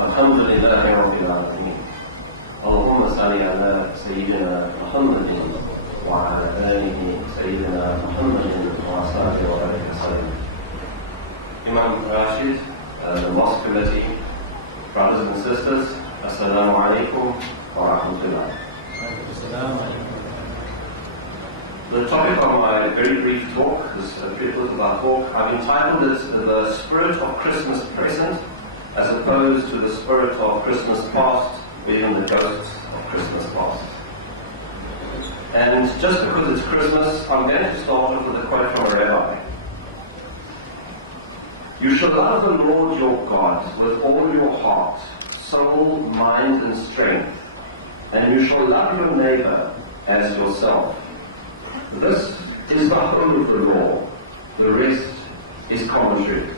الحمد لله رب العالمين اللهم صل على سيدنا محمد وعلى آله سيدنا محمد وصحبه وسلم. Imam Rashid, the Mosque Committee, brothers and sisters, Assalamu alaikum wa rahmatullah. The topic of my very brief talk, this brief little talk, I've entitled it The Spirit of Christmas Present as opposed to the Spirit of Christmas Past, being the ghosts of Christmas Past. And just because it's Christmas, I'm going to start off with a quote from a rabbi. You shall love the Lord your God with all your heart, soul, mind and strength, and you shall love your neighbor as yourself. This is the whole of the law. The rest is commentary.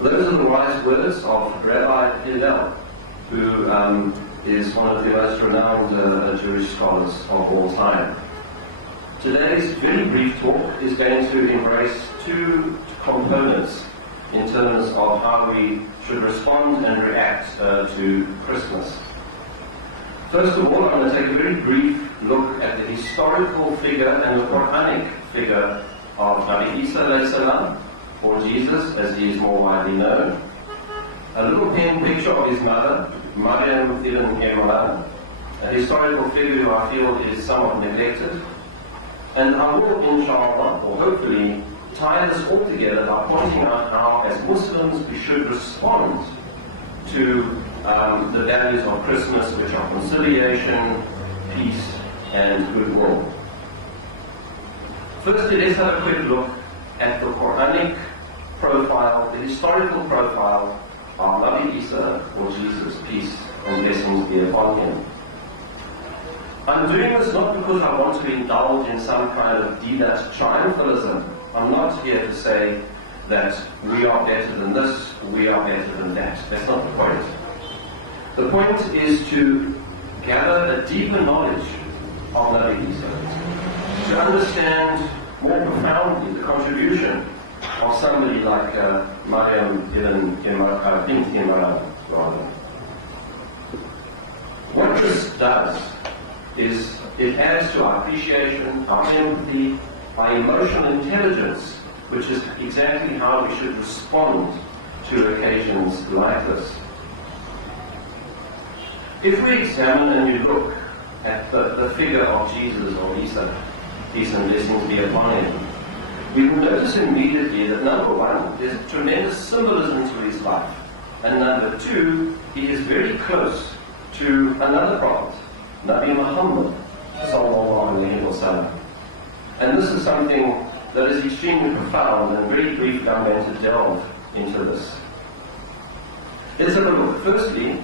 Those are the wise words of Rabbi Hillel, who is one of the most renowned Jewish scholars of all time. Today's very brief talk is going to embrace two components in terms of how we should respond and react to Christmas. First of all, I'm going to take a very brief look at the historical figure and the Quranic figure of Nabi Isa alayhi salam, or Jesus as he is more widely known. A little pen picture of his mother, Maryam ibn Imran, a historical figure who I feel is somewhat neglected. And I will, inshallah, or hopefully, tie this all together by pointing out how, as Muslims, we should respond to the values of Christmas, which are conciliation, peace, and goodwill. Firstly, let's have a quick look at the Quranic profile, the historical profile of Nabi Isa, or Jesus, peace and blessings be upon him. I'm doing this not because I want to indulge in some kind of dinat triumphalism. I'm not here to say that we are better than this, we are better than that. That's not the point. The point is to gather a deeper knowledge of Nabi Isa, to understand more profoundly the contribution of somebody like Maryam ibn Imran. What this does is it adds to our appreciation, our empathy, our emotional intelligence, which is exactly how we should respond to occasions like this. If we examine and we look at the figure of Jesus or Isa, peace and blessings be upon him, we will notice immediately that number one, there's tremendous symbolism to his life, and number two, he is very close to another prophet, Nabi Muhammad sallallahu alaihi wasallam. And this is something that is extremely profound and very brief. I'm going to delve into this. Let's have a look. Firstly,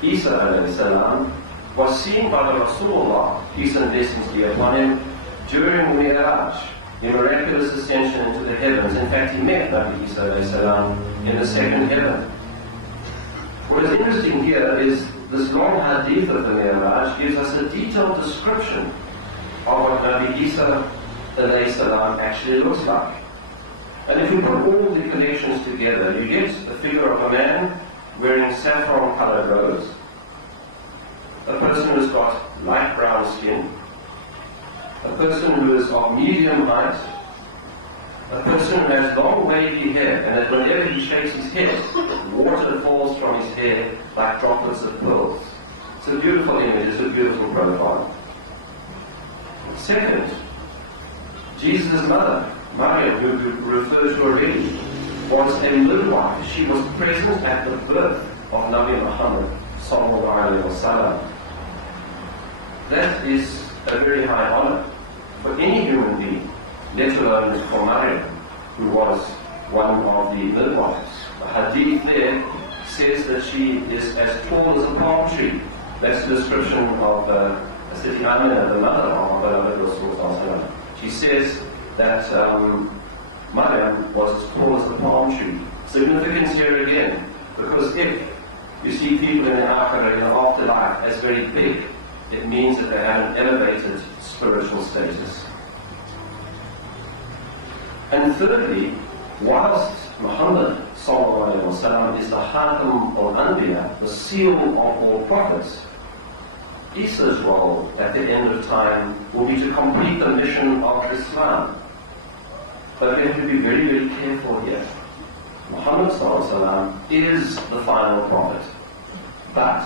Isa alayhi salam was seen by the Rasulullah, peace and blessings be upon him, during Mi'raj, the miraculous ascension into the heavens. In fact, he met Nabi Isa alayhi salam in the second heaven. What is interesting here is this long hadith of the Mi'raj gives us a detailed description of what Nabi Isa alayhi salam actually looks like. And if you put all the connections together, you get the figure of a man wearing saffron-colored robes, a person who's got light brown skin, a person who is of medium height, a person who has long wavy hair, and that whenever he shakes his head, water falls from his hair like droplets of pearls. It's a beautiful image, it's a beautiful profile. Second, Jesus' mother, Maryam, who we referred to already, was a midwife. She was present at the birth of Nabi Muhammad sallallahu alaihi wasallam. That is a very high honor for any human being, let alone for Maryam, who was one of the midwives. The hadith there says that she is as tall as a palm tree. That's the description of Siti Amina, the mother of our beloved Rasulullah. She says that Maryam was as tall as the palm tree. Significance here again, because if you see people in the afterlife as very big, it means that they have an elevated spiritual status. And thirdly, whilst Muhammad sallallahu alayhi wa sallam, is the Khatam al-Anbiya, the seal of all prophets. Isa's role at the end of time will be to complete the mission of Islam. But we have to be very, very careful here. Muhammad sallallahu alayhi wa sallam is the final prophet. But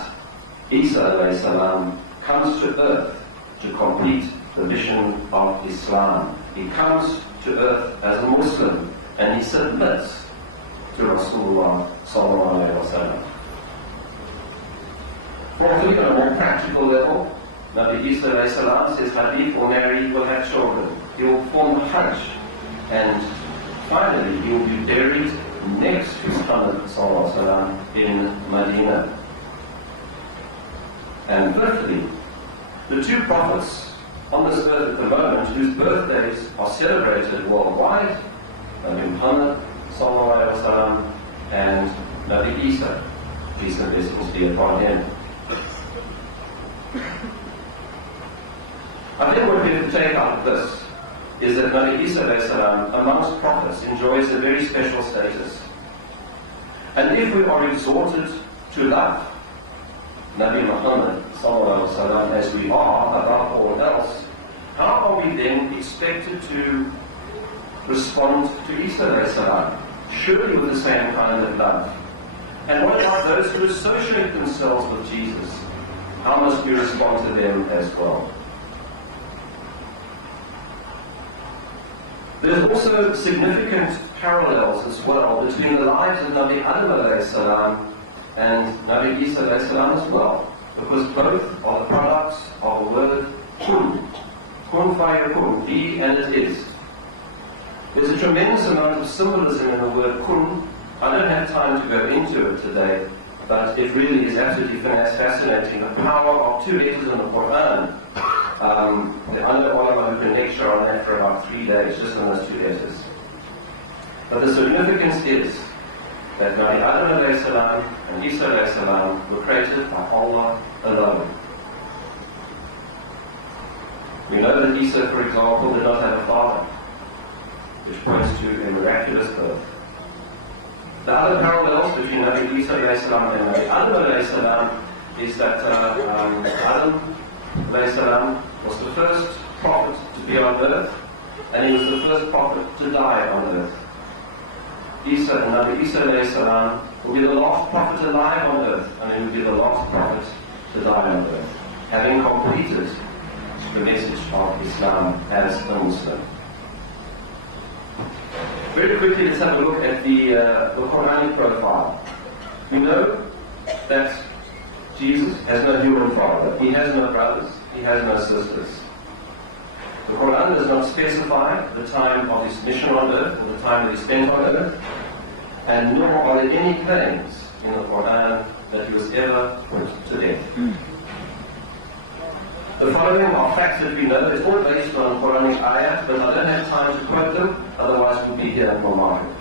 Isa alayhi salam comes to earth to complete the mission of Islam. He comes to earth as a Muslim and he submits to Rasulullah sallallahu alayhi wa sallam. Fourthly, on a more practical level, Nabi Isa alayhi salam says Hadith will marry, will have children. He will form a Hajj. And finally, he will be buried next to Muhammad sallallahu alayhi wa sallam in Medina. And fifthly, the two prophets on this earth at the moment whose birthdays are celebrated worldwide, Nabi Muhammad sallallahu alayhi wa sallam and Nabi Isa, peace and blessings be upon him. I think what we have to take out of this is that Nabi Isa alayhi salam, amongst prophets, enjoys a very special status. And if we are exhorted to love Nabi Muhammad sallallahu alaihi wasallam as we are above all else, how are we then expected to respond to Isa alayhi salam? Surely with the same kind of love. And what about those who associate themselves with Jesus? How must we respond to them as well? There's also significant parallels as well between the lives of Nabi Adam alayhi salam and Nabi Isa alayhi salam as well, because both are the products of the word kun. Kun fayakun, be and it is. There's a tremendous amount of symbolism in the word kun. I don't have time to go into it today, but it really is absolutely fascinating. The power of two letters in the Quran. I know Oliver who can lecture on that for about 3 days, just on those two letters. But the significance is that Nabi Adam alayhi salam and Isa alayhi salam were created by Allah alone. We know that Isa, for example, did not have a father, which points to a miraculous birth. The other parallels between Nabi Isa alayhi salam and Nabi Adam alayhi salam is that Adam alayhi salam was the first prophet to be on earth, and he was the first prophet to die on earth. Isa and Nabi Isa alayhi salam will be the last prophet alive on earth, and he will be the last prophet to die on earth, having completed the message of Islam as a Muslim. Very quickly, let's have a look at the Quranic profile. We know that Jesus has no human father. He has no brothers. He has no sisters. The Quran does not specify the time of his mission on earth or the time that he spent on earth, and nor are there any claims in the Quran that he was ever put to death. The following are facts that we know. It's all based on Quranic ayat, but I don't have time to quote them, otherwise we'll be here in Morton.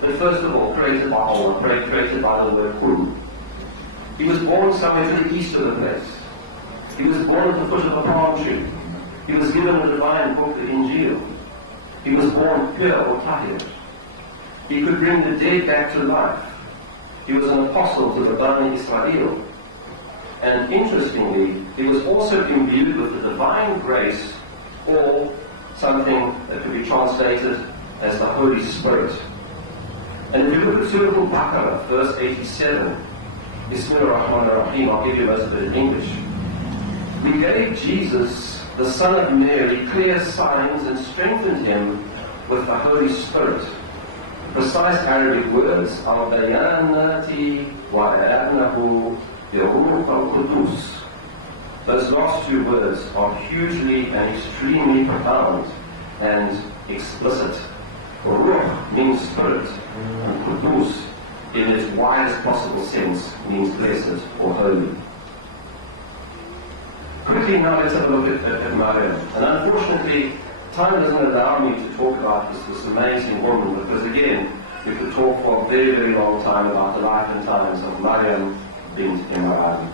But first of all, created by Allah, created by the word kun. He was born somewhere to the east of the place. He was born at the foot of a palm tree. He was given a divine book, the Injil. He was born pure or tahir. He could bring the dead back to life. He was an apostle to the Bani Israel. And interestingly, he was also imbued with the divine grace, or something that could be translated as the Holy Spirit. And if you look at Surah Al-Baqarah, verse 87, Bismillah ar-Rahman ar-Rahim, I'll give you most of it in English. We gave Jesus, the Son of Mary, clear signs and strengthened him with the Holy Spirit. Precise Arabic words are bayanati wa a'adnahu bi'ruh al-Qudus. Those last two words are hugely and extremely profound and explicit. Ruh means spirit, and Qudus, in its widest possible sense, means blessed or holy. Quickly now let's have a look at Maryam. And unfortunately, time doesn't allow me to talk about this amazing woman, because again, we could talk for a very, very long time about the life and times of Maryam bint Imran.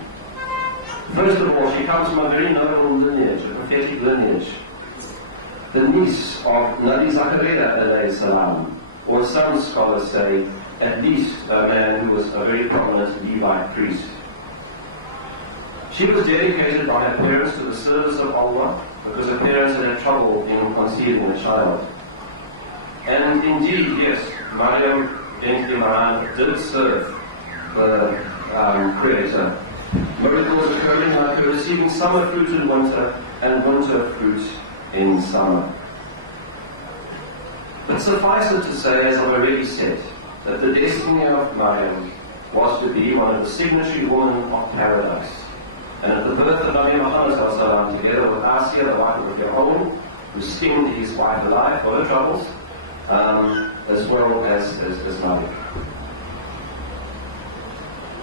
First of all, she comes from a very noble lineage, a prophetic lineage. The niece of Nabi Zakaria alayhi salam, or some scholars say, at least a man who was a very prominent Levite priest. She was dedicated by her parents to the service of Allah because her parents had trouble in conceiving a child. And indeed, yes, Maryam bint Imran did serve the Creator. Miracles occurring like her receiving summer fruit in winter and winter fruit in summer. But suffice it to say, as I've already said, that the destiny of Maryam was to be one of the signatory women of paradise. And at the birth of Nabi Muhammad together with Asiya, the wife of Fir'aun, who skinned his wife alive for her troubles, as well as Maryam.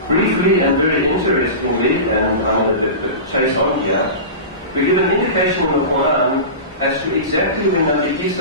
Briefly and very interestingly, and I'm going to chase on here, we give an indication in the Quran as to exactly when Nabi Isa